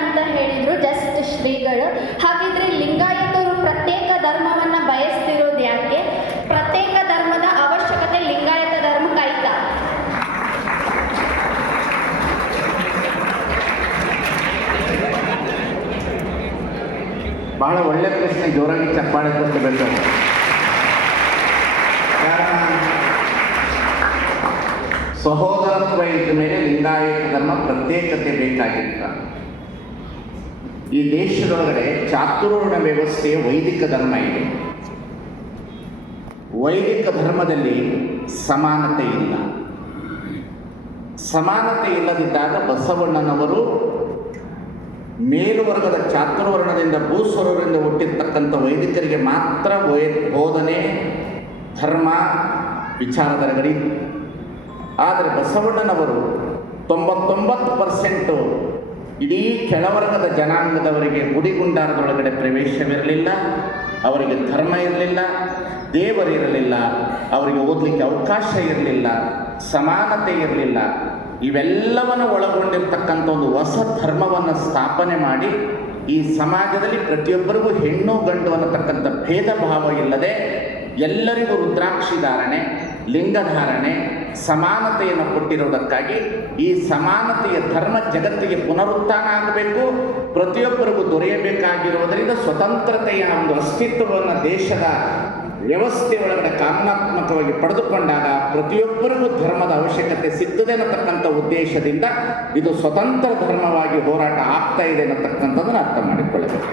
ಅಂತ ಹೇಳಿದ್ರು ಜಸ್ಟ್ ಶ್ರೀಗಳು. ಹಾಗಿದ್ರೆ ಲಿಂಗಾಯತರು ಪ್ರತ್ಯೇಕ ಧರ್ಮವನ್ನ ಬಯಸ್ತಿರೋದು ಯಾಕೆ? ಪ್ರತ್ಯೇಕ ಧರ್ಮದ ಅವಶ್ಯಕತೆ ಲಿಂಗಾಯತ ಧರ್ಮ ಕೈತ ಬಹಳ ಒಳ್ಳೆ ಪ್ರಶ್ನೆ, ಜೋರಾಗಿ ಚಪ್ಪಾಳೆ ಕೊಟ್ಟು ಸಹೋದರತ್ವ ಇದ್ದ ಮೇಲೆ ಲಿಂಗಾಯತ ಧರ್ಮ ಪ್ರತ್ಯೇಕತೆ ಬೇಕಾಗಿಲ್ಲ ಈ ದೇಶದೊಳಗಡೆ ಚಾತುರ್ವರ್ಣ ವ್ಯವಸ್ಥೆ ವೈದಿಕ ಧರ್ಮ ಇದೆ. ವೈದಿಕ ಧರ್ಮದಲ್ಲಿ ಸಮಾನತೆ ಇಲ್ಲ. ಸಮಾನತೆ ಇಲ್ಲದಿದ್ದಾಗ ಬಸವಣ್ಣನವರು ಮೇಲುವರ್ಗದ ಚಾತುರ್ವರ್ಣದಿಂದ ಭೂಸ್ವರರಿಂದ ಹುಟ್ಟಿರ್ತಕ್ಕಂಥ ವೈದಿಕರಿಗೆ ಮಾತ್ರ ವೈ ಬೋಧನೆ, ಧರ್ಮ ವಿಚಾರದ ಗಡಿ ಆದರೆ ಬಸವಣ್ಣನವರು ತೊಂಬತ್ತೊಂಬತ್ತು ಪರ್ಸೆಂಟು ಇಡೀ ಕೆಳವರ್ಗದ ಜನಾಂಗದವರಿಗೆ ಗುಡಿಗುಂಡಾರದೊಳಗಡೆ ಪ್ರವೇಶವಿರಲಿಲ್ಲ, ಅವರಿಗೆ ಧರ್ಮ ಇರಲಿಲ್ಲ ದೇವರಿರಲಿಲ್ಲ ಅವರಿಗೆ ಓದಲಿಕ್ಕೆ ಅವಕಾಶ ಇರಲಿಲ್ಲ, ಸಮಾನತೆ ಇರಲಿಲ್ಲ. ಇವೆಲ್ಲವನ್ನು ಒಳಗೊಂಡಿರ್ತಕ್ಕಂಥ ಒಂದು ಹೊಸ ಧರ್ಮವನ್ನು ಸ್ಥಾಪನೆ ಮಾಡಿ ಈ ಸಮಾಜದಲ್ಲಿ ಪ್ರತಿಯೊಬ್ಬರಿಗೂ ಹೆಣ್ಣು ಗಂಡು ಅನ್ನತಕ್ಕಂಥ ಭೇದ ಭಾವ ಇಲ್ಲದೆ ಎಲ್ಲರಿಗೂ ರುದ್ರಾಕ್ಷಿ ಧಾರಣೆ ಲಿಂಗಧಾರಣೆ, ಸಮಾನತೆಯನ್ನು ಕೊಟ್ಟಿರುವುದಕ್ಕಾಗಿ ಈ ಸಮಾನತೆಯ ಧರ್ಮ ಜಗತ್ತಿಗೆ ಪುನರುತ್ಥಾನ ಆಗಬೇಕು ಪ್ರತಿಯೊಬ್ಬರಿಗೂ ದೊರೆಯಬೇಕಾಗಿರುವುದರಿಂದ ಸ್ವತಂತ್ರತೆಯ ಒಂದು ಅಸ್ತಿತ್ವವನ್ನು ದೇಶದ ವ್ಯವಸ್ಥೆ ಒಳಗಡೆ ಕಾನೂನಾತ್ಮಕವಾಗಿ ಪಡೆದುಕೊಂಡಾಗ ಪ್ರತಿಯೊಬ್ಬರಿಗೂ ಧರ್ಮದ ಅವಶ್ಯಕತೆ ಸಿಗ್ತದೆ ಅನ್ನತಕ್ಕಂಥ ಉದ್ದೇಶದಿಂದ ಇದು ಸ್ವತಂತ್ರ ಧರ್ಮವಾಗಿ ಹೋರಾಟ ಆಗ್ತಾ ಇದೆ ಅನ್ನತಕ್ಕಂಥದ್ದನ್ನು ಅರ್ಥ ಮಾಡಿಕೊಳ್ಳಬೇಕು.